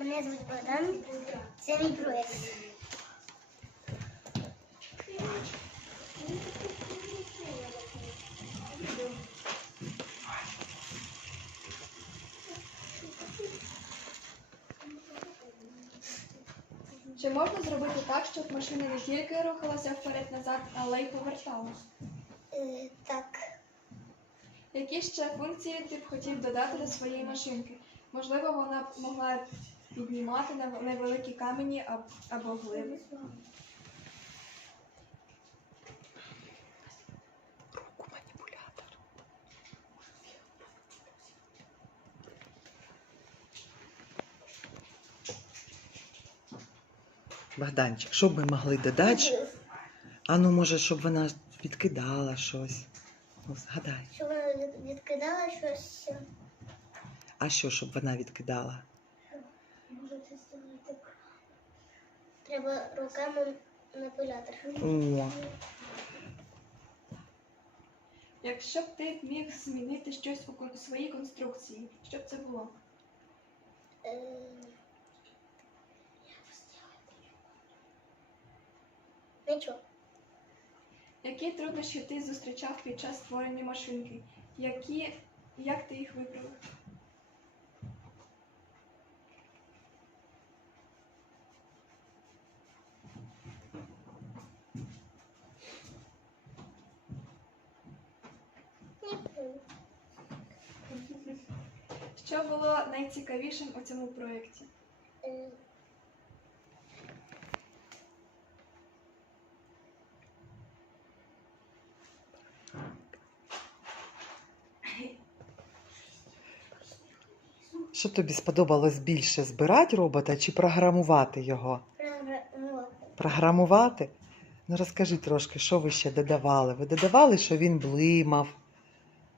Мене звуть Богдан. Це мій проєкт. Чи можна зробити так, щоб машина не тільки рухалася вперед-назад, але й поверталась? Е, так. Які ще функції ти б хотів додати до своєї машинки? Можливо, вона б могла піднімати нев- невеликі камені або глиби. Руку маніпулятор. Богданчик, що б ми могли додати? А ну, може, щоб вона відкидала щось. Ну, згадай. Щоб вона відкидала щось. А що, щоб вона відкидала? Це зробити. Треба руками маніпулятор. О, Якщо б ти міг змінити щось у своїй конструкції, що б це було? Е, Нічого. Які труднощі ти зустрічав під час створення машинки? Які, як ти їх виправив? Що було найцікавішим у цьому проєкті? Що тобі сподобалось більше збирати робота чи програмувати його? програмувати. Програмувати? Ну розкажи трошки, що ви ще додавали? Ви додавали, що він блимав?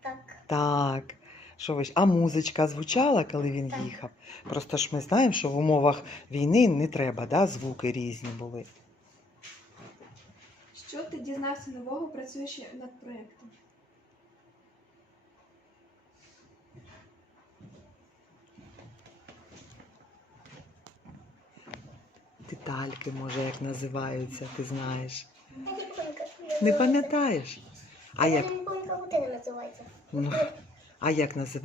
Так. Так. Що ви ж? А музичка звучала, коли він Так. їхав? Просто ж ми знаємо, що в умовах війни не треба, да? звуки різні були. Що ти дізнався нового, працюючи над проєктом? Детальки, може, як називаються, ти знаєш. Не пам'ятаєш? А як, як ну, а як називається?